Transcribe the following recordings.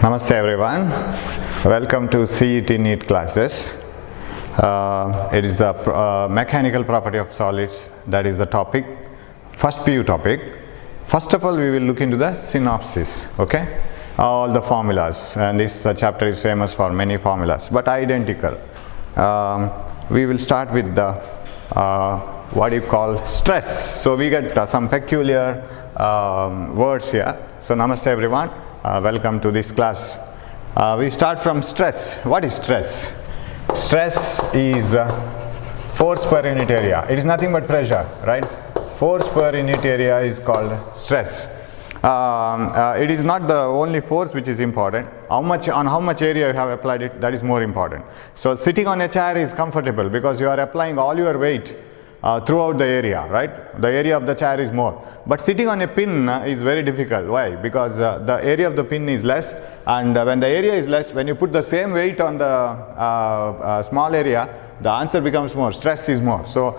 Namaste everyone, welcome to CET NEET classes. It is the mechanical property of solids, that is the topic, first PU topic. First of all, we will look into the synopsis, okay? All the formulas, and this chapter is famous for many formulas, but identical. We will start with the what you call stress. So we get some peculiar words here. So namaste everyone. Welcome to this class. We start from stress. What is stress? Stress is force per unit area. It is nothing but pressure, right? Force per unit area is called stress. It is not the only force which is important. How much area you have applied it, that is more important. So sitting on a chair is comfortable because you are applying all your weight throughout the area, right? The area of the chair is more. But sitting on a pin is very difficult. Why? Because the area of the pin is less, and when the area is less, when you put the same weight on the small area, the answer becomes more, stress is more. So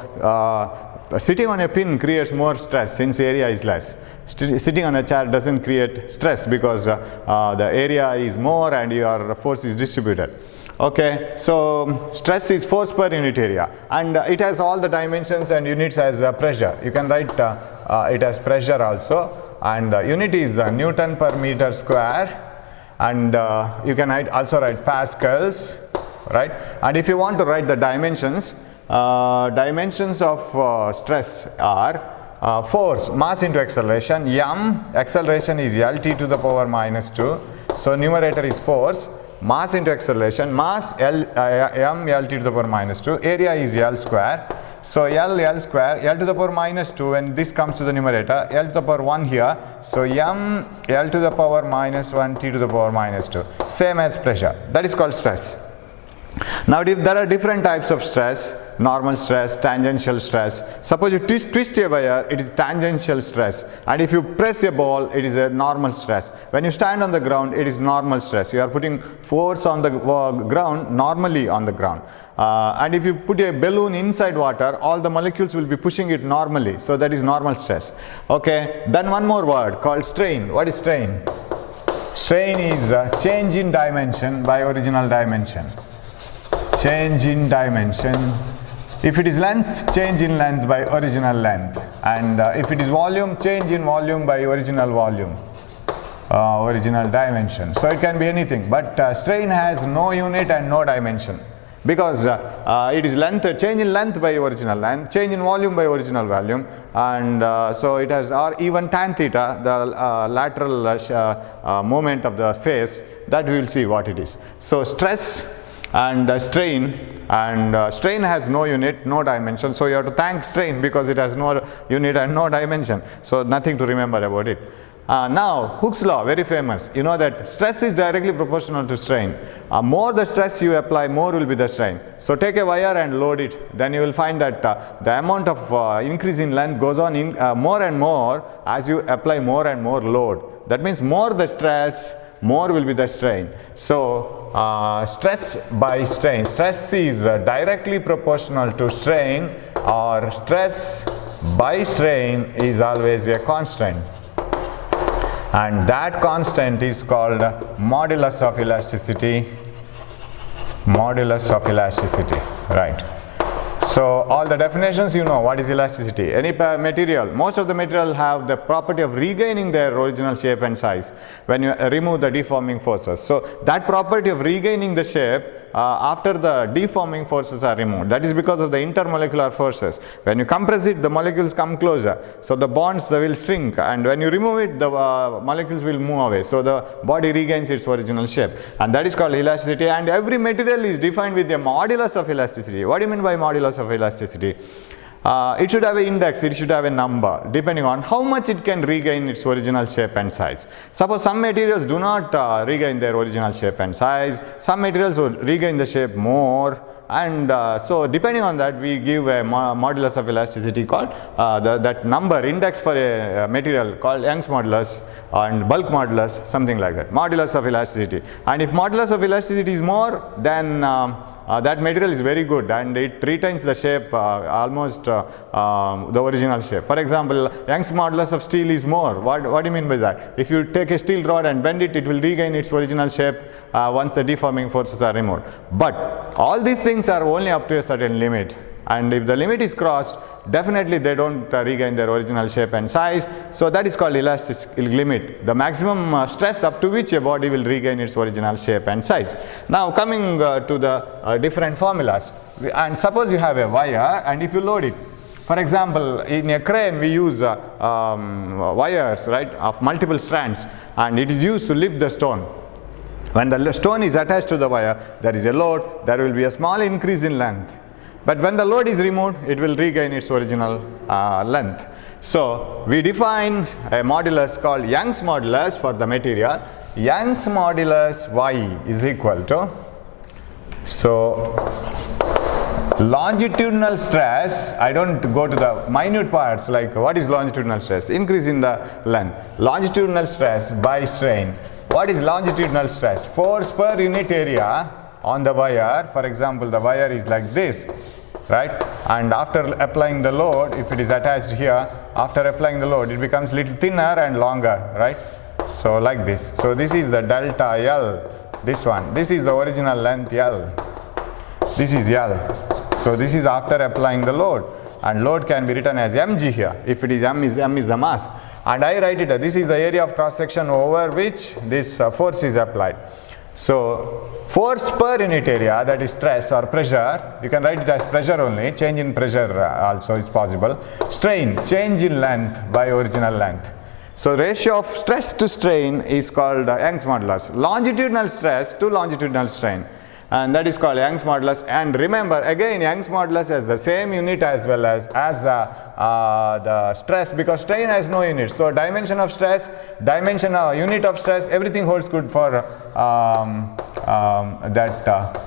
sitting on a pin creates more stress since area is less. Sitting on a chair doesn't create stress because the area is more and your force is distributed. Okay, so stress is force per unit area, and it has all the dimensions and units as pressure. You can write it as pressure also, and unit is Newton per meter square, and you can also write pascals, right? And if you want to write the dimensions, dimensions of stress are force, mass into acceleration, m, acceleration is Lt to the power minus 2, so numerator is force, mass into acceleration, mass m Lt to the power minus 2, area is L square, so L square, L to the power minus 2, when this comes to the numerator, L to the power 1 here, so m L to the power minus 1 T to the power minus 2, same as pressure, that is called stress. Now there are different types of stress, normal stress, tangential stress. Suppose you twist a wire, it is tangential stress, and if you press a ball, it is a normal stress. When you stand on the ground, it is normal stress. You are putting force on the ground, normally on the ground. And if you put a balloon inside water, all the molecules will be pushing it normally, so that is normal stress. Okay, then one more word called strain. What is strain? Strain is change in dimension by original dimension. Change in dimension. If it is length, change in length by original length, and if it is volume, change in volume by original volume, original dimension. So it can be anything, but strain has no unit and no dimension because it is length, change in length by original length, change in volume by original volume, and so it has, or even tan theta, the lateral moment of the face, that we will see what it is. So stress and strain, and strain has no unit, no dimension, so you have to thank strain because it has no unit and no dimension, so nothing to remember about it. Now Hooke's law, very famous. You know that stress is directly proportional to strain. More the stress you apply, more will be the strain. So take a wire and load it, then you will find that the amount of increase in length goes on more and more as you apply more and more load. That means more the stress, more will be the strain. So stress by strain, stress is directly proportional to strain, or stress by strain is always a constant, and that constant is called modulus of elasticity. Modulus of elasticity, right? So all the definitions, you know what is elasticity. Any material, most of the material have the property of regaining their original shape and size when you remove the deforming forces. So that property of regaining the shape after the deforming forces are removed, that is because of the intermolecular forces. When you compress it, the molecules come closer, so the bonds they will shrink, and when you remove it, the molecules will move away, so the body regains its original shape, and that is called elasticity. And every material is defined with a modulus of elasticity. What do you mean by modulus of elasticity? It should have an index, it should have a number depending on how much it can regain its original shape and size. Suppose some materials do not regain their original shape and size, some materials would regain the shape more, and so depending on that we give a modulus of elasticity called that number, index for a material called Young's modulus and bulk modulus, something like that, modulus of elasticity. And if modulus of elasticity is more, then that material is very good and it retains the shape almost the original shape. For example, Young's modulus of steel is more. What do you mean by that? If you take a steel rod and bend it, it will regain its original shape once the deforming forces are removed. But all these things are only up to a certain limit, and if the limit is crossed, definitely they don't regain their original shape and size. So that is called elastic limit, the maximum stress up to which a body will regain its original shape and size. Now coming to the different formulas, and suppose you have a wire and if you load it, for example, in a crane we use wires, right, of multiple strands, and it is used to lift the stone. When the stone is attached to the wire, there is a load, there will be a small increase in length. But when the load is removed, it will regain its original length. So we define a modulus called Young's modulus for the material. Young's modulus Y is equal to, so longitudinal stress, I don't go to the minute parts like what is longitudinal stress, increase in the length. Longitudinal stress by strain. What is longitudinal stress? Force per unit area on the wire. For example, the wire is like this, right, and after applying the load, if it is attached here, after applying the load it becomes little thinner and longer, right, so like this. So this is the delta L, this one, this is the original length L, this is L. So this is after applying the load, and load can be written as mg here. If it is m is the mass, and I write it, this is the area of cross section over which this force is applied. So force per unit area, that is stress or pressure, you can write it as pressure only, change in pressure also is possible. Strain, change in length by original length. So ratio of stress to strain is called Young's modulus. Longitudinal stress to longitudinal strain, and that is called Young's modulus. And remember again, Young's modulus has the same unit as well as the stress, because strain has no unit. So dimension of stress, dimension unit of stress, everything holds good for that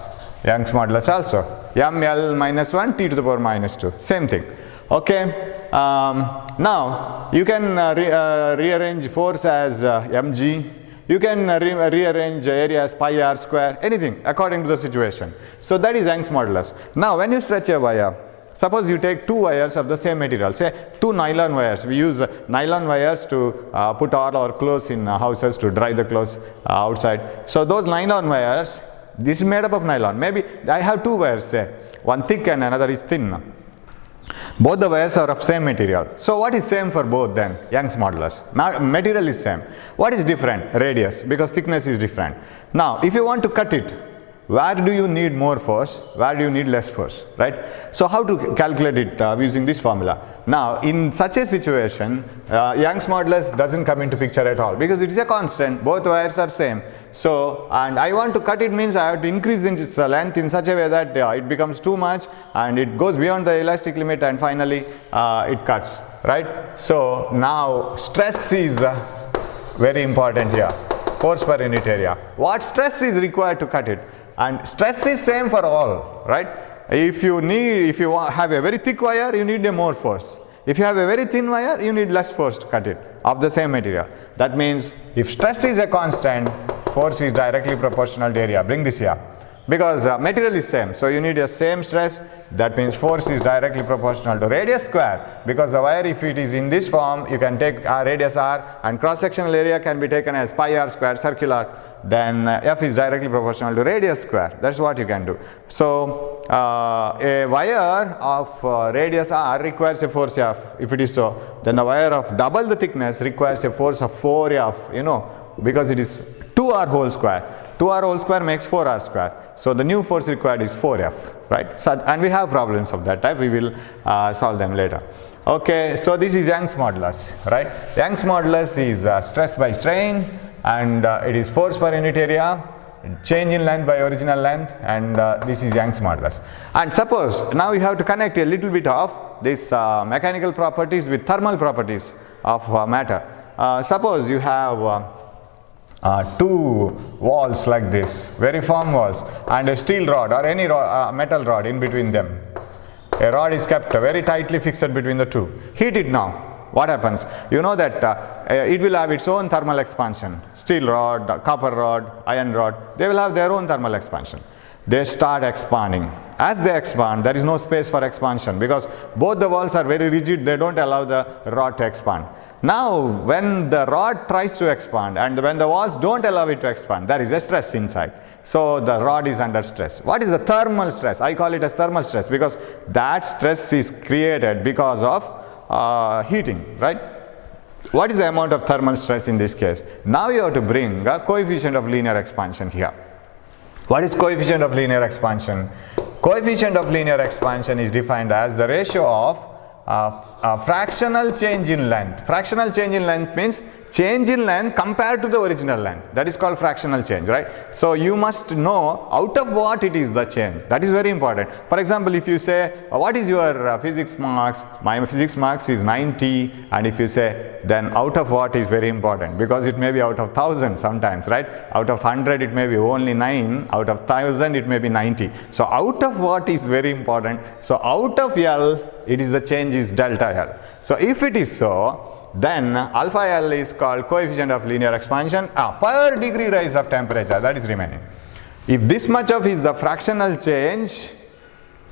Young's modulus also. ml minus 1 t to the power minus 2, same thing. Okay. Now you can rearrange force as mg. You can rearrange area as pi r square, anything according to the situation. So that is Young's modulus. Now when you stretch a wire, suppose you take two wires of the same material, say two nylon wires. We use nylon wires to put all our clothes in houses, to dry the clothes outside. So those nylon wires, this is made up of nylon. Maybe I have two wires, say one thick and another is thin. Both the wires are of same material. So what is same for both then? Young's modulus. Material is same. What is different? Radius, because thickness is different. Now if you want to cut it, where do you need more force, where do you need less force, right? So how to calculate it using this formula? Now in such a situation, Young's modulus doesn't come into picture at all, because it is a constant, both wires are same. So, and I want to cut it means I have to increase its length in such a way that it becomes too much and it goes beyond the elastic limit, and finally it cuts, right? So now stress is very important here, force per unit area. What stress is required to cut it? And stress is same for all, right? If you have a very thick wire, you need a more force. If you have a very thin wire, you need less force to cut it of the same material. That means if stress is a constant, force is directly proportional to area. Bring this here, because material is same, so you need a same stress. That means force is directly proportional to radius square, because the wire, if it is in this form, you can take radius r, and cross sectional area can be taken as pi r square circular. Then F is directly proportional to radius square. That's what you can do. So a wire of radius r requires a force F. If it is so, then a wire of double the thickness requires a force of 4F, because it is 2r whole square. 2r whole square makes 4r square. So the new force required is 4F, right? So, and we have problems of that type. We will solve them later. Okay, so this is Young's modulus, right? Young's modulus is stress by strain, and it is force per unit area, change in length by original length, and this is Young's modulus. And suppose now you have to connect a little bit of these mechanical properties with thermal properties of matter. Suppose you have two walls like this, very firm walls, and a steel rod or any metal rod in between them. A rod is kept very tightly fixed between the two. Heat it now. What happens? You know that it will have its own thermal expansion. Steel rod, copper rod, iron rod, they will have their own thermal expansion. they start expanding. As they expand, there is no space for expansion because both the walls are very rigid, they don't allow the rod to expand. Now, when the rod tries to expand and when the walls don't allow it to expand, there is a stress inside. So, the rod is under stress. What is the thermal stress? I call it as thermal stress because that stress is created because of heating, right? What is the amount of thermal stress in this case? Now, you have to bring a coefficient of linear expansion here. What is coefficient of linear expansion? Coefficient of linear expansion is defined as the ratio of fractional change in length. Fractional change in length means change in length compared to the original length. That is called fractional change, right? So you must know out of what it is the change. That is very important. For example, if you say, what is your physics marks? My physics marks is 90, and if you say, then out of what is very important, because it may be out of 1000 sometimes, right? Out of 100 it may be only 9, out of 1000 it may be 90. So out of what is very important. So out of L, it is the change is delta L. So if it is so, then alpha L is called coefficient of linear expansion per degree rise of temperature, that is remaining. If this much of is the fractional change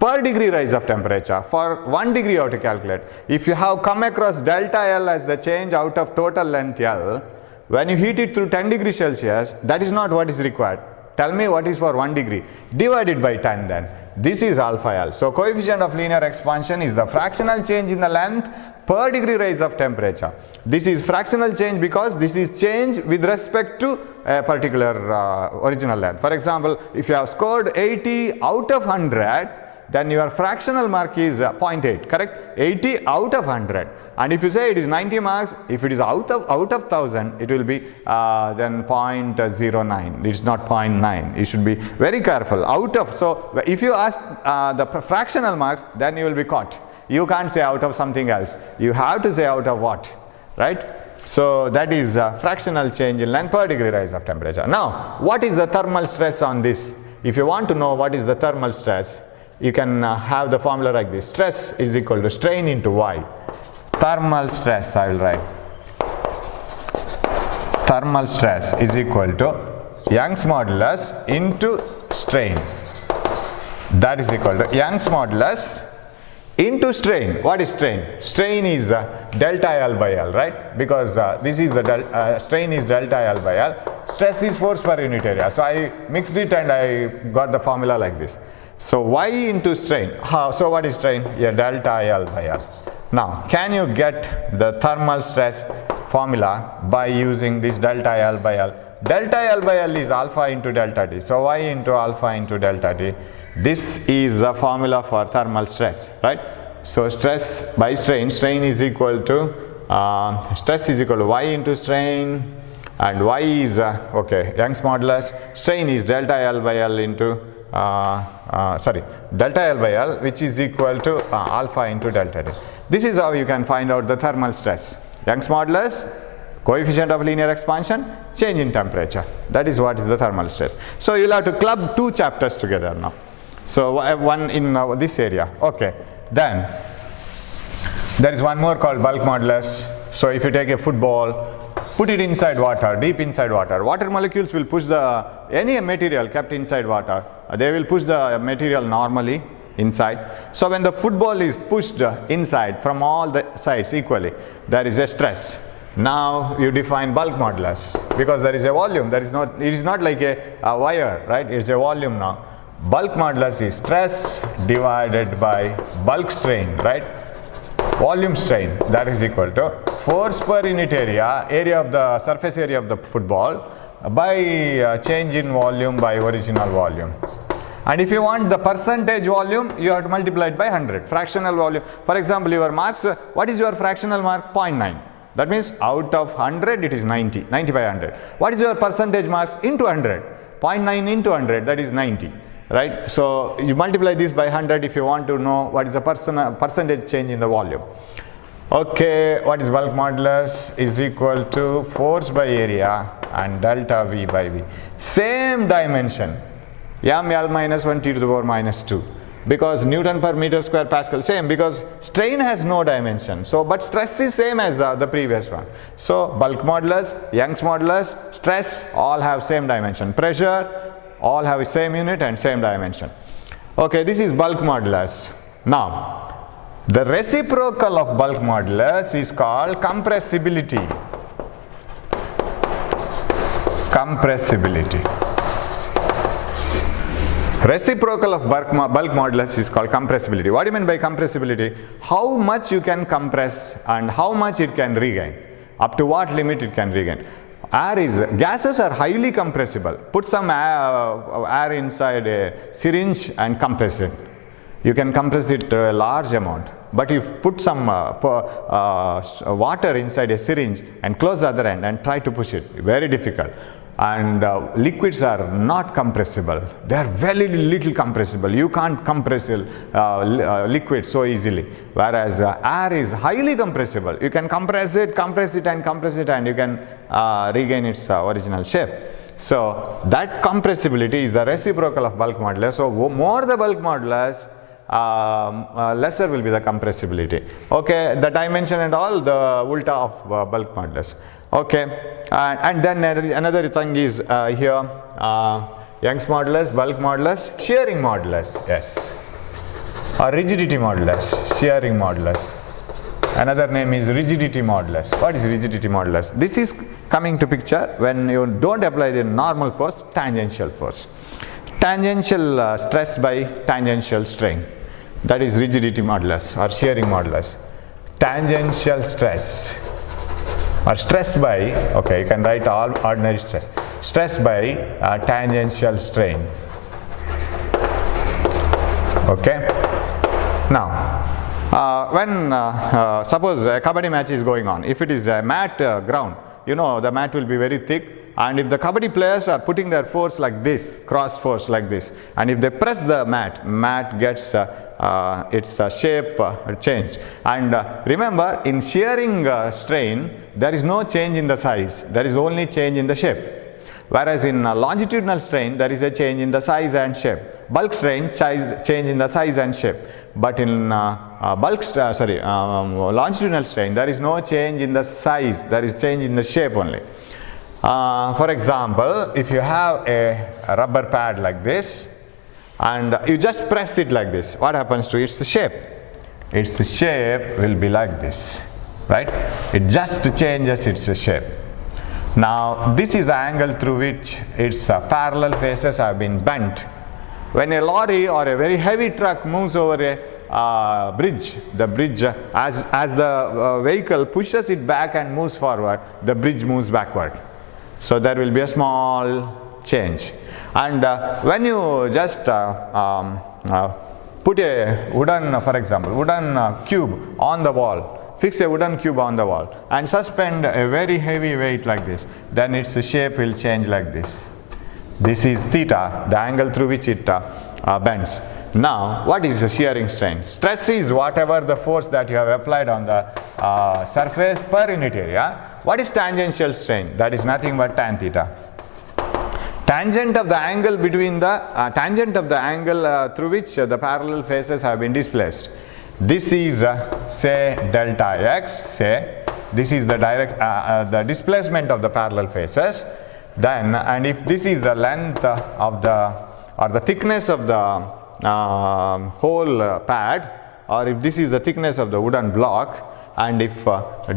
per degree rise of temperature, for 1 degree you have to calculate. If you have come across delta L as the change out of total length L, when you heat it through 10 degrees Celsius, that is not what is required. Tell me what is for 1 degree. Divided by 10 then. This is alpha L. So coefficient of linear expansion is the fractional change in the length per degree rise of temperature. This is fractional change because this is change with respect to a particular original length. For example, if you have scored 80 out of 100, then your fractional mark is 0.8, correct? 80 out of 100. And if you say it is 90 marks, if it is out of 1000, it will be then 0.09. It's not 0.9. You should be very careful. Out of, so if you ask the fractional marks, then you will be caught. You can't say out of something else. You have to say out of what, right? So that is fractional change in length per degree rise of temperature. Now, what is the thermal stress on this? If you want to know what is the thermal stress, you can have the formula like this. Stress is equal to strain into Y. Thermal stress, I will write. Thermal stress is equal to Young's modulus into strain. That is equal to Young's modulus into strain. What is strain? Strain is delta L by L, right? Because this is the strain is delta L by L. Stress is force per unit area. So I mixed it and I got the formula like this. So Y into strain. So what is strain? Yeah, delta L by L. Now, can you get the thermal stress formula by using this delta L by L? Delta L by L is alpha into delta T. So Y into alpha into delta T. This is a formula for thermal stress, right? So stress by strain, strain is equal to, stress is equal to Y into strain, and Y is, Young's modulus, strain is delta L by L into, delta L by L, which is equal to alpha into delta T. This is how you can find out the thermal stress. Young's modulus, coefficient of linear expansion, change in temperature. That is what is the thermal stress. So you'll have to club two chapters together now. So one in this area. Okay. Then there is one more called bulk modulus. So if you take a football, put it inside water, deep inside water. Water molecules will push any material kept inside water. They will push the material normally inside. So when the football is pushed inside from all the sides equally, there is a stress. Now you define bulk modulus because there is a volume. There is not. It is not like a wire, right? It's a volume now. Bulk modulus is stress divided by bulk strain, right? Volume strain, that is equal to force per unit area, area of the surface area of the football, by change in volume by original volume. And if you want the percentage volume, you have to multiply it by 100. Fractional volume. For example, your marks, what is your fractional mark? 0.9. That means out of 100, it is 90. 90 by 100. What is your percentage marks? Into 100. 0.9 into 100, that is 90. Right? So you multiply this by 100 if you want to know what is the percentage change in the volume. Okay, what is bulk modulus is equal to force by area and delta V by V. Same dimension. L minus 1 T to the power minus 2. Because Newton per meter square Pascal, same, because strain has no dimension. So, but stress is same as the previous one. So, bulk modulus, Young's modulus, stress all have same dimension. Pressure, all have the same unit and same dimension. Okay, this is bulk modulus. Now, the reciprocal of bulk modulus is called compressibility. Compressibility. Reciprocal of bulk modulus is called compressibility. What do you mean by compressibility? How much you can compress and how much it can regain. Up to what limit it can regain. Gases are highly compressible. Put some air inside a syringe and compress it. You can compress it to a large amount. But if you put some water inside a syringe and close the other end and try to push it, very difficult. And liquids are not compressible. They are very little compressible. You can't compress liquid so easily. Whereas air is highly compressible. You can compress it, and you can regain its original shape. So that compressibility is the reciprocal of bulk modulus. So more the bulk modulus, lesser will be the compressibility. Okay, the dimension and all, the ulta of bulk modulus. Okay, and then another thing is here, Young's modulus, bulk modulus, shearing modulus, yes, or rigidity modulus, shearing modulus. Another name is rigidity modulus. What is rigidity modulus? This is coming to picture when you don't apply the normal force, tangential force. Tangential stress by tangential strain. That is rigidity modulus or shearing modulus. Tangential stress. Or stress by, okay, you can write all ordinary stress. Stress by tangential strain. Okay. Now, when suppose a kabaddi match is going on, if it is a mat ground, you know the mat will be very thick, and if the kabaddi players are putting their force like this, cross force like this, and if they press the mat gets its shape changed. And remember, in shearing strain, there is no change in the size, there is only change in the shape. Whereas in longitudinal strain, there is a change in the size and shape. Bulk strain, change in the size and shape. But in longitudinal strain, there is no change in the size, there is change in the shape only. For example, if you have a rubber pad like this, and you just press it like this, what happens to its shape? Its shape will be like this, right? It just changes its shape. Now, this is the angle through which its parallel faces have been bent. When a lorry or a very heavy truck moves over a bridge, the bridge, as the vehicle pushes it back and moves forward, the bridge moves backward. So there will be a small change. And when you just put a wooden, for example, wooden cube on the wall, fix a wooden cube on the wall and suspend a very heavy weight like this, then its shape will change like this. This is theta, the angle through which it bends. Now, what is the shearing strain? Stress is whatever the force that you have applied on the surface per unit area. What is tangential strain? That is nothing but tan theta. Tangent of the angle between the tangent of the angle through which the parallel faces have been displaced. This is say delta x. Say this is the direct the displacement of the parallel faces. Then, and if this is the length of the or the thickness of the whole pad, or if this is the thickness of the wooden block, and if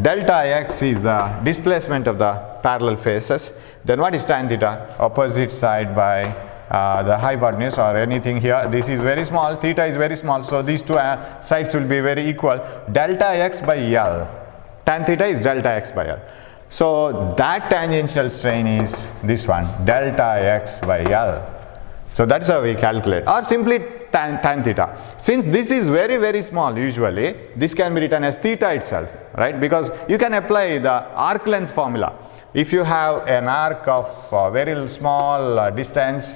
delta x is the displacement of the parallel faces, then what is tan theta? Opposite side by the hypotenuse or anything here. This is very small, theta is very small, so these two sides will be very equal. Delta x by L. Tan theta is delta x by L. So that tangential strain is this one, delta x by L. So that's how we calculate, or simply tan theta. Since this is very, very small usually, this can be written as theta itself, right? Because you can apply the arc length formula. If you have an arc of very small distance,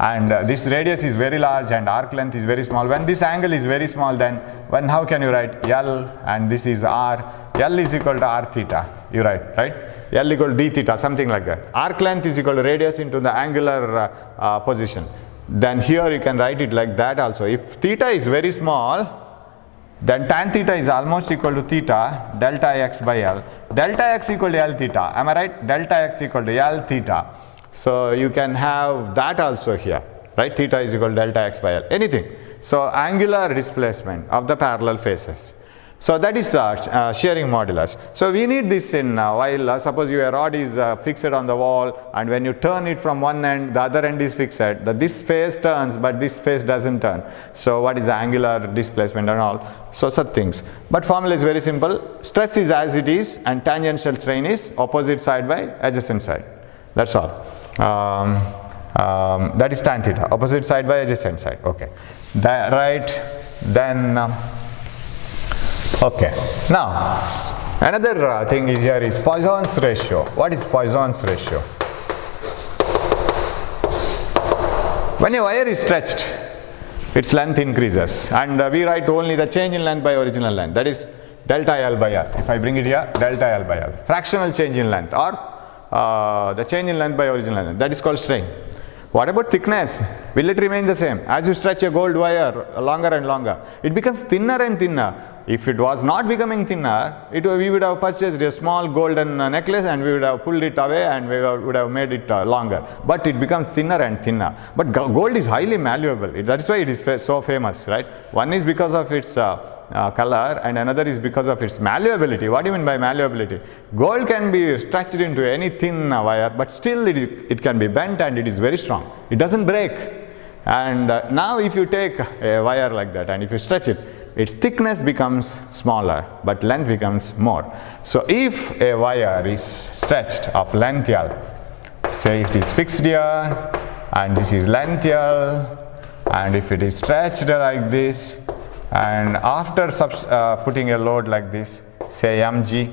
and this radius is very large and arc length is very small, when this angle is very small, then how can you write L and this is R? L is equal to R theta, you write, right? L equal to d theta, something like that. Arc length is equal to radius into the angular position. Then here you can write it like that also. If theta is very small, then tan theta is almost equal to theta delta x by L. Delta x equal to L theta, am I right? Delta x equal to L theta. So you can have that also here, right? Theta is equal to delta x by L, anything. So angular displacement of the parallel faces. So that is shearing modulus. So we need this in while suppose your rod is fixed on the wall, and when you turn it from one end, the other end is fixed. This face turns, but this face doesn't turn. So what is the angular displacement and all? So such things. But formula is very simple. Stress is as it is, and tangential strain is opposite side by adjacent side. That's all. That is tan theta, opposite side by adjacent side. Okay. Right. Then. Okay, now another thing is here is Poissons ratio. What is Poissons ratio? When a wire is stretched, its length increases, and we write only the change in length by original length, that is delta L by R. If I bring it here, delta L by R. Fractional change in length, or the change in length by original length, that is called strain. What about thickness? Will it remain the same? As you stretch a gold wire longer and longer, it becomes thinner and thinner. If it was not becoming thinner, we would have purchased a small golden necklace and we would have pulled it away and we would have made it longer. But it becomes thinner and thinner. But gold is highly malleable. That's why it is so famous, right? One is because of its color, and another is because of its malleability. What do you mean by malleability? Gold can be stretched into any thin wire, but still it can be bent and it is very strong. It doesn't break. And now if you take a wire like that and if you stretch it, its thickness becomes smaller, but length becomes more. So if a wire is stretched of length L, say it is fixed here, and this is length L, and if it is stretched like this, and after putting a load like this, say mg,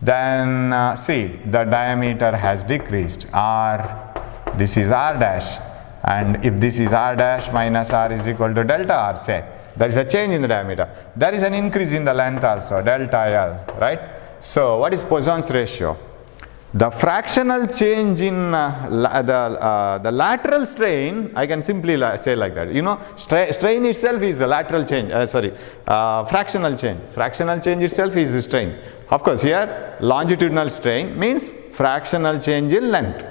then see the diameter has decreased, r, this is r dash, and if this is r dash minus r is equal to delta r, say, there is a change in the diameter. There is an increase in the length also, delta L, right? So what is Poissons ratio? The fractional change in the lateral strain, I can simply say like that. You know, strain itself is the lateral change, fractional change. Fractional change itself is the strain. Of course, here longitudinal strain means fractional change in length.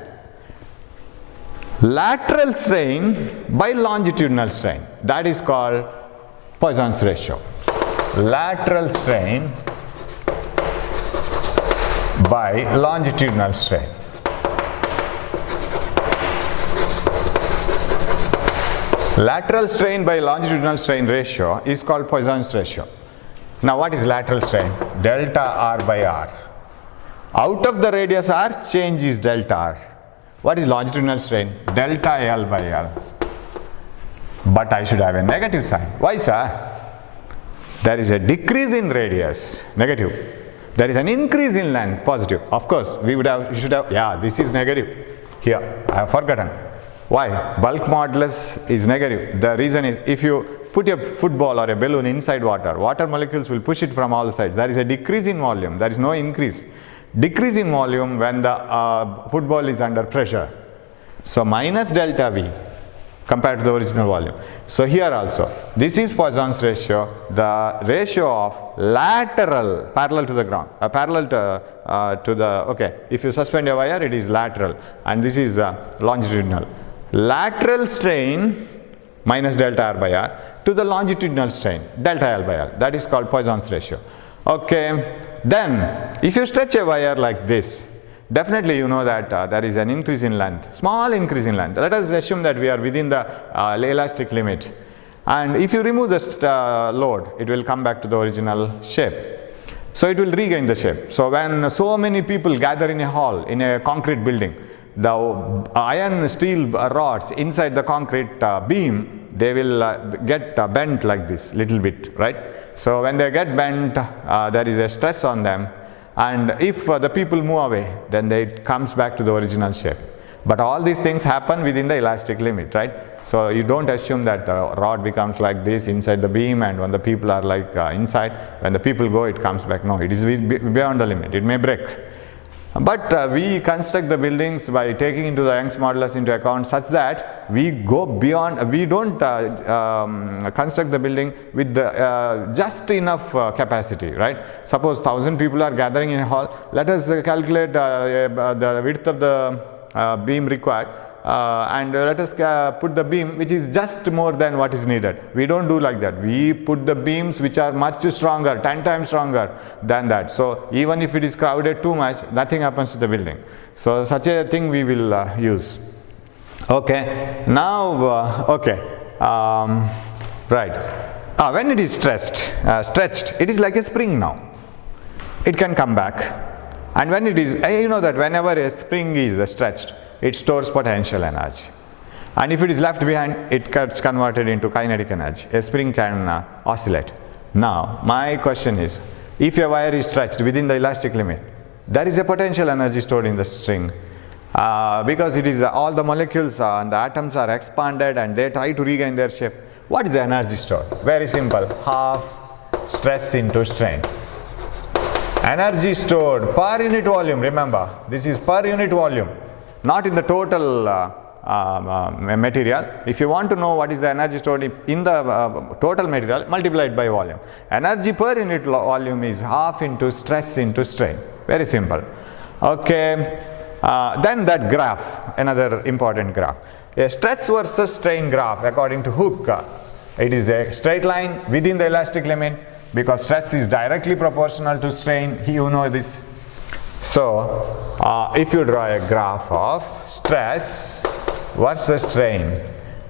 Lateral strain by longitudinal strain, that is called Poissons ratio. Lateral strain by longitudinal strain. Lateral strain by longitudinal strain ratio is called Poissons ratio. Now what is lateral strain? Delta R by R. Out of the radius R, change is delta R. What is longitudinal strain? Delta L by L. But I should have a negative sign. Why, sir? There is a decrease in radius, negative. There is an increase in length, positive. Of course, you should have, yeah, this is negative. Here, I have forgotten. Why? Bulk modulus is negative. The reason is, if you put a football or a balloon inside water, water molecules will push it from all sides. There is a decrease in volume. There is no increase. Decrease in volume when the football is under pressure. So minus delta V compared to the original volume. So here also, this is Poissons ratio, the ratio of lateral, parallel to the ground, parallel to the, okay, if you suspend a wire, it is lateral, and this is longitudinal. Lateral strain minus delta R by R to the longitudinal strain, delta L by L, that is called Poissons ratio. Okay, then if you stretch a wire like this, definitely you know that there is an increase in length, small increase in length. Let us assume that we are within the elastic limit, and if you remove the load, it will come back to the original shape. So it will regain the shape. So when so many people gather in a hall, in a concrete building, the iron steel rods inside the concrete beam, they will get bent like this little bit, right? So when they get bent, there is a stress on them, and if the people move away, then it comes back to the original shape. But all these things happen within the elastic limit, right? So you don't assume that the rod becomes like this inside the beam, and when the people are like inside, when the people go, it comes back. No, it is beyond the limit. It may break. But we construct the buildings by taking into the Young's modulus into account such that we go beyond, we don't construct the building with the, just enough capacity, right? Suppose 1,000 people are gathering in a hall, let us calculate the width of the beam required, and let us put the beam which is just more than what is needed. We don't do like that. We put the beams which are much stronger, 10 times stronger than that. So even if it is crowded too much, nothing happens to the building. So such a thing we will use. Okay, now right. When it is stretched, it is like a spring now. It can come back. And when it is, you know that whenever a spring is stretched, it stores potential energy. And if it is left behind, it gets converted into kinetic energy. A spring can oscillate. Now, my question is, if a wire is stretched within the elastic limit, there is a potential energy stored in the string. Because it is all the molecules and the atoms are expanded and they try to regain their shape. What is the energy stored? Very simple, half stress into strain. Energy stored per unit volume, remember, this is per unit volume, not in the total material. If you want to know what is the energy stored in the total material, multiply it by volume. Energy per unit volume is half into stress into strain. Very simple. Okay, then that graph, another important graph. A stress versus strain graph according to Hooke. It is a straight line within the elastic limit, because stress is directly proportional to strain, you know this. So, if you draw a graph of stress versus strain,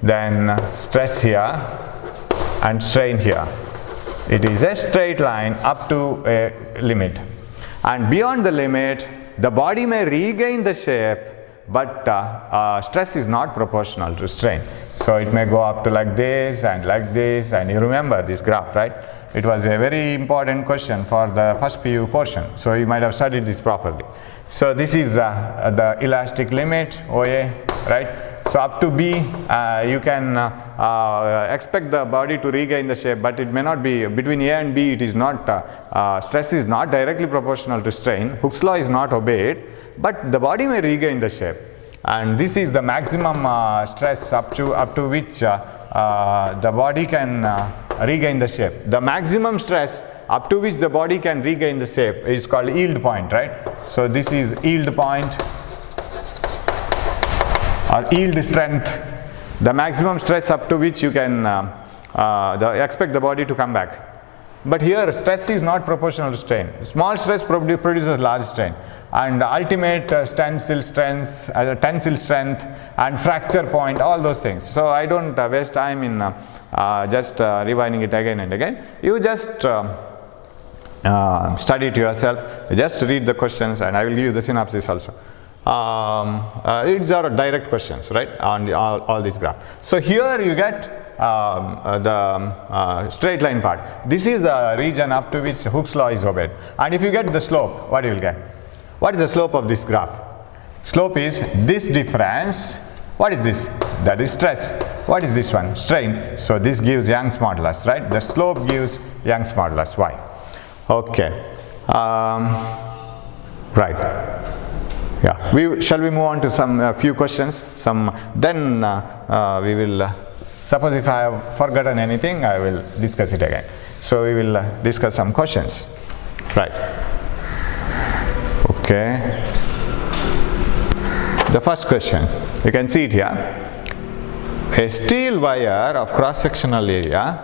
then stress here and strain here, it is a straight line up to a limit. And beyond the limit, the body may regain the shape, but stress is not proportional to strain. So, it may go up to like this, and you remember this graph, right? It was a very important question for the first PU portion, so you might have studied this properly. So this is the elastic limit, OA, right? So up to B, you can expect the body to regain the shape, but it may not be. Between A and B, it is not, stress is not directly proportional to strain. Hooke's law is not obeyed, but the body may regain the shape. And this is the maximum stress up to which the body can regain the shape. The maximum stress up to which the body can regain the shape is called yield point, right? So this is yield point or yield strength, the maximum stress up to which you can expect the body to come back. But here stress is not proportional to strain. Small stress produces large strain, and ultimate tensile strength and fracture point, all those things. So I don't waste time in just rewinding it again and again. You just study it yourself, just read the questions, and I will give you the synopsis also. These are direct questions, right, on all these graphs. So here you get the straight line part. This is the region up to which Hooke's law is obeyed. And if you get the slope, what you will get? What is the slope of this graph? Slope is this difference. What is this? That is stress. What is this one? Strain. So this gives Young's modulus, right? The slope gives Young's modulus, Y. Okay. Right. Yeah. Shall we move on to some few questions? Then we will. Suppose if I have forgotten anything, I will discuss it again. So we will discuss some questions. Right. Okay. The first question, you can see it here. A steel wire of cross-sectional area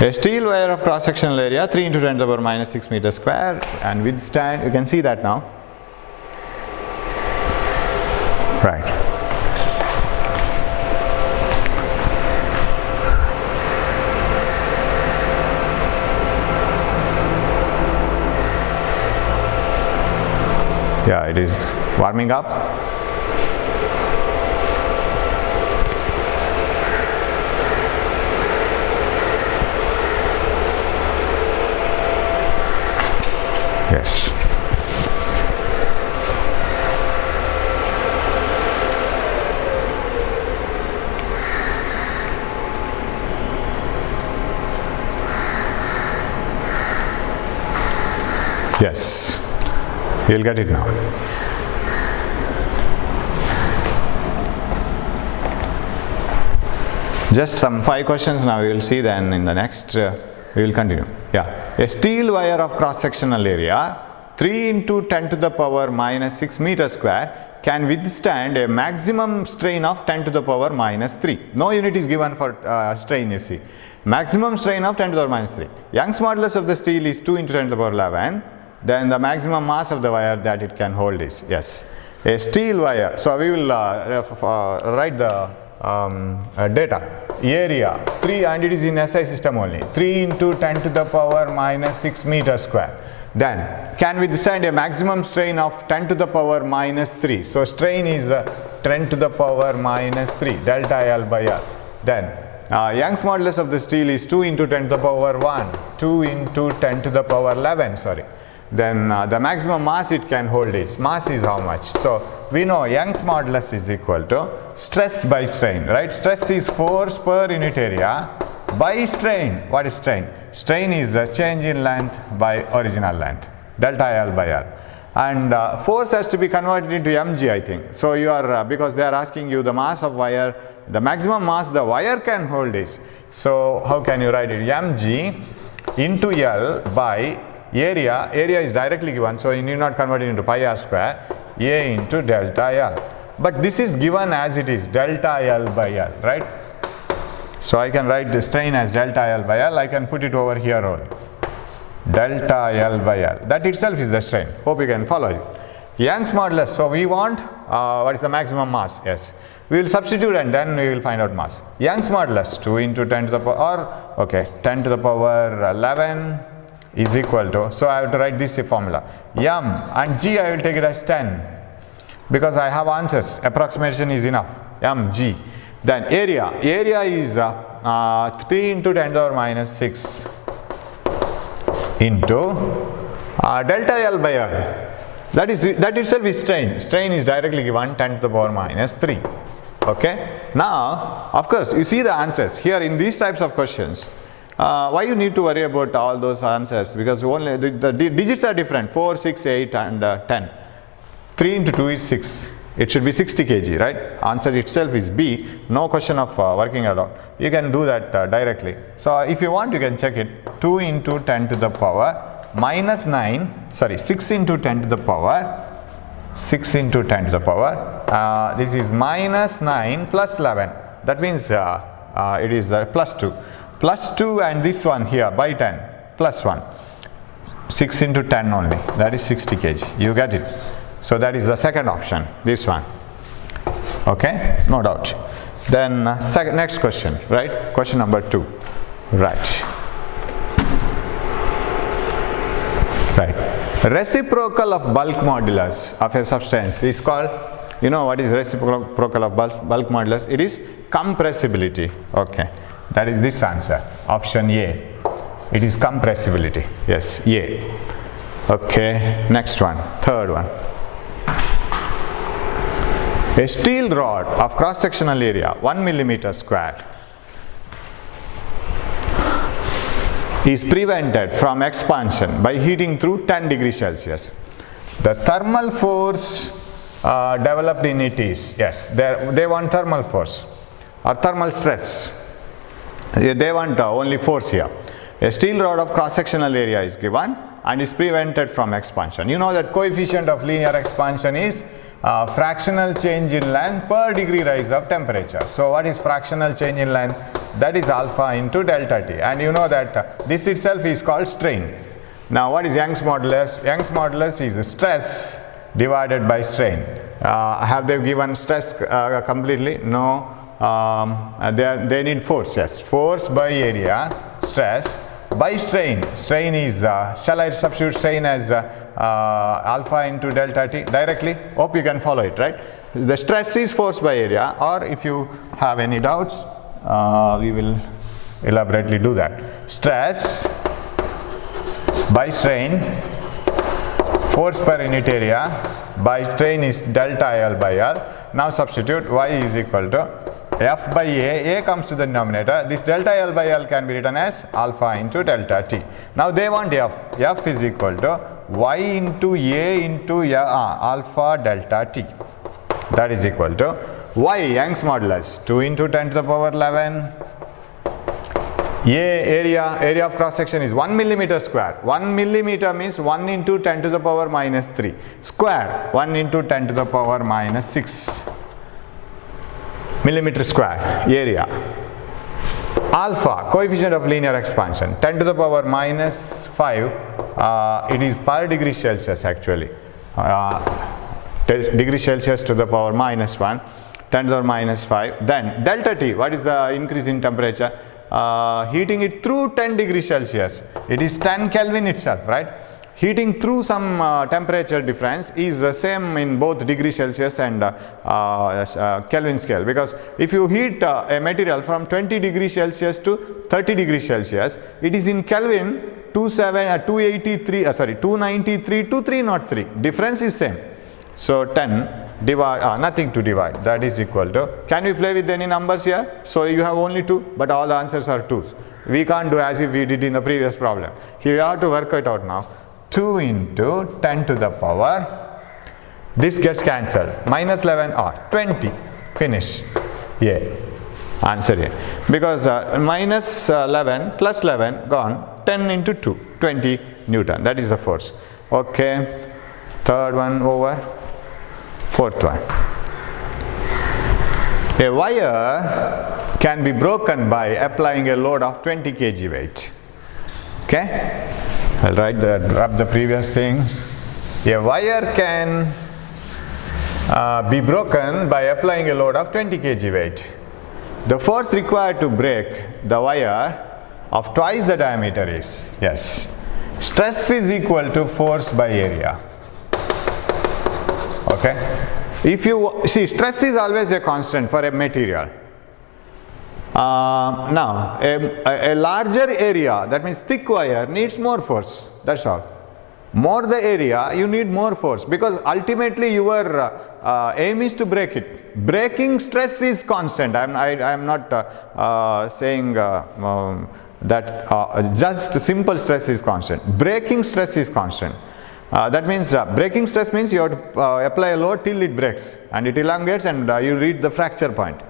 A steel wire of cross-sectional area 3 into 10 to the power minus 6 meters square and withstand, you can see that now. Right. Yeah, it is warming up. Yes. Yes, you'll get it now. Just some 5 questions now, you will see then in the next we will continue. Yeah, a steel wire of cross-sectional area 3 into 10 to the power minus 6 meter square can withstand a maximum strain of 10 to the power minus 3. No unit is given for strain, you see. Maximum strain of 10 to the power minus 3. Young's modulus of the steel is 2 into 10 to the power 11. Then the maximum mass of the wire that it can hold is, yes, a steel wire. So we will write the data. Area 3, and it is in SI system only. 3 into 10 to the power minus 6 meter square. Then can withstand a maximum strain of 10 to the power minus 3. So strain is 10 to the power minus 3 delta L by R. Then Young's modulus of the steel is 2 into 10 to the power 1, 2 into 10 to the power 11, sorry. Then the maximum mass it can hold is, mass is how much? So we know Young's modulus is equal to stress by strain, right? Stress is force per unit area by strain. What is strain? Strain is a change in length by original length, delta L by L. And force has to be converted into mg, I think. So you are, because they are asking you the mass of wire, the maximum mass the wire can hold is. So how can you write it? Mg into L by area. Area is directly given, so you need not convert it into pi r square, A into delta L. But this is given as it is, delta L by L, right? So I can write the strain as delta L by L. I can put it over here only. Delta L by L. That itself is the strain. Hope you can follow it. Young's modulus. So we want what is the maximum mass? Yes. We will substitute and then we will find out mass. Young's modulus 2 into 10 to the power, or okay, 10 to the power 11 is equal to, so I have to write this formula. M and G I will take it as 10 because I have answers. Approximation is enough. Mg. Then area is 3 into 10 to the power minus 6 into delta L by L. That itself is strain. Strain is directly given 10 to the power minus 3. Okay. Now, of course, you see the answers here in these types of questions. Why you need to worry about all those answers? Because only the digits are different, 4, 6, 8 and 10. 3 into 2 is 6. It should be 60 kg, right? Answer itself is B. No question of working at all. You can do that directly. So if you want, you can check it. 2 into 10 to the power minus 9, sorry, 6 into 10 to the power, 6 into 10 to the power, this is minus 9 plus 11. That means it is plus 2. Plus 2 and this one here by 10 plus 1. 6 into 10 only, that is 60 kg. You get it. So that is the second option, this one. Okay, no doubt. Then next question, right? Question number 2. Right. Reciprocal of bulk modulus of a substance is called, you know what is reciprocal of bulk modulus? It is compressibility. Okay, that is this answer, option A. It is compressibility. Yes, A. Okay, next one, third one. A steel rod of cross-sectional area 1 millimeter square is prevented from expansion by heating through 10 degrees Celsius. The thermal force developed in it is, yes, they want thermal force or thermal stress. They want only force here. A steel rod of cross-sectional area is given and is prevented from expansion. You know that coefficient of linear expansion is fractional change in length per degree rise of temperature. So what is fractional change in length? That is alpha into delta T, and you know that this itself is called strain. Now what is Young's modulus? Young's modulus is stress divided by strain. Have they given stress completely? No. They need force. Yes, force by area, stress by strain. Strain is, shall I substitute strain as alpha into delta T directly? Hope you can follow it, right? The stress is force by area, or if you have any doubts, we will elaborately do that. Stress by strain, force per unit area by strain is delta L by L. Now substitute y is equal to F by A comes to the denominator. This delta L by L can be written as alpha into delta T. Now they want F is equal to y into A into alpha delta T. That is equal to y, Young's modulus, 2 into 10 to the power 11 area of cross section is 1 millimeter square. 1 millimeter means 1 into 10 to the power minus 3 square, 1 into 10 to the power minus 6 millimeter square area. Alpha, coefficient of linear expansion, 10 to the power minus 5, it is per degree Celsius actually, degree Celsius to the power minus 1, 10 to the power minus 5. Then delta T, what is the increase in temperature? Heating it through 10 degrees Celsius, it is 10 Kelvin itself, right? Heating through some temperature difference is the same in both degree Celsius and Kelvin scale, because if you heat a material from 20 degrees Celsius to 30 degrees Celsius, it is in Kelvin 293 to 303. Difference is same. So 10 divide, nothing to divide, that is equal to, can we play with any numbers here? So you have only 2, but all the answers are 2s. We can't do as if we did in the previous problem. Here we have to work it out now. 2 into 10 to the power, this gets cancelled, minus 11 or 20, finish. Yeah, answer here. Because minus 11 plus 11 gone, 10 into 2, 20 Newton, that is the force. Okay, third one over, fourth one. A wire can be broken by applying a load of 20 kg weight. Okay, I'll drop the previous things. A wire can be broken by applying a load of 20 kg weight. The force required to break the wire of twice the diameter is, yes, stress is equal to force by area. Okay, if you see, stress is always a constant for a material. Now a larger area, that means thick wire, needs more force, that's all. More the area, you need more force, because ultimately your aim is to break it. Breaking stress is constant. I am not saying that just simple stress is constant. Breaking stress is constant. That means breaking stress means you have to apply a load till it breaks and it elongates and you reach the fracture point.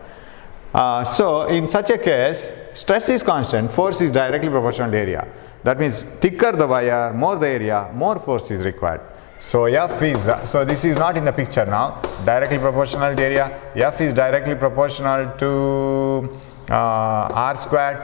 So in such a case, stress is constant, force is directly proportional to area. That means thicker the wire, more the area, more force is required. So F is, so this is not in the picture now, directly proportional to area. F is directly proportional to R squared,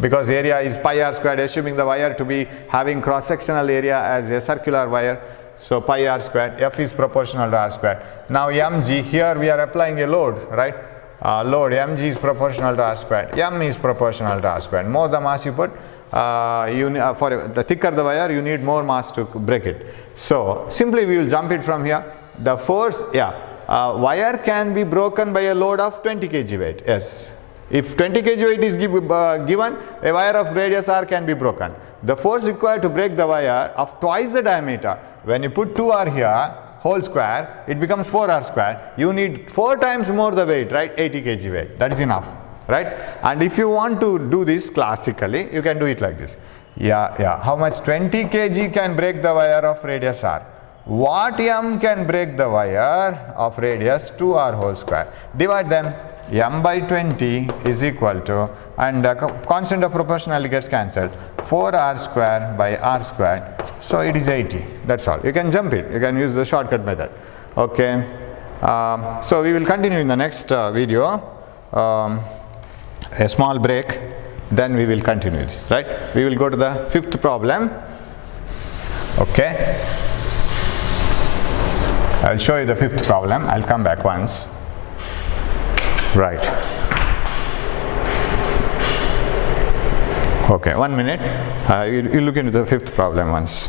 because area is pi R squared, assuming the wire to be having cross sectional area as a circular wire. So pi R squared, F is proportional to R squared. Now mg, here we are applying a load, right? Load mg is proportional to R squared, m is proportional to R squared. More the mass you put, for the thicker the wire, you need more mass to break it. So simply we will jump it from here. The force, wire can be broken by a load of 20 kg weight, yes. If 20 kg weight is given, a wire of radius r can be broken. The force required to break the wire of twice the diameter, when you put 2r here, whole square, it becomes 4r square. You need 4 times more the weight, right? 80 kg weight, that is enough, right? And if you want to do this classically, you can do it like this. How much? 20 kg can break the wire of radius r. What m can break the wire of radius 2r whole square? Divide them. M by 20 is equal to, and constant of proportionality gets cancelled, 4r square by r squared. So it is 80. That's all. You can jump it. You can use the shortcut method. Okay. So we will continue in the next video. A small break. Then we will continue this. Right. We will go to the 5th problem. Okay. I will show you the 5th problem. I'll come back once. Right. Okay, 1 minute. You look into the 5th problem once.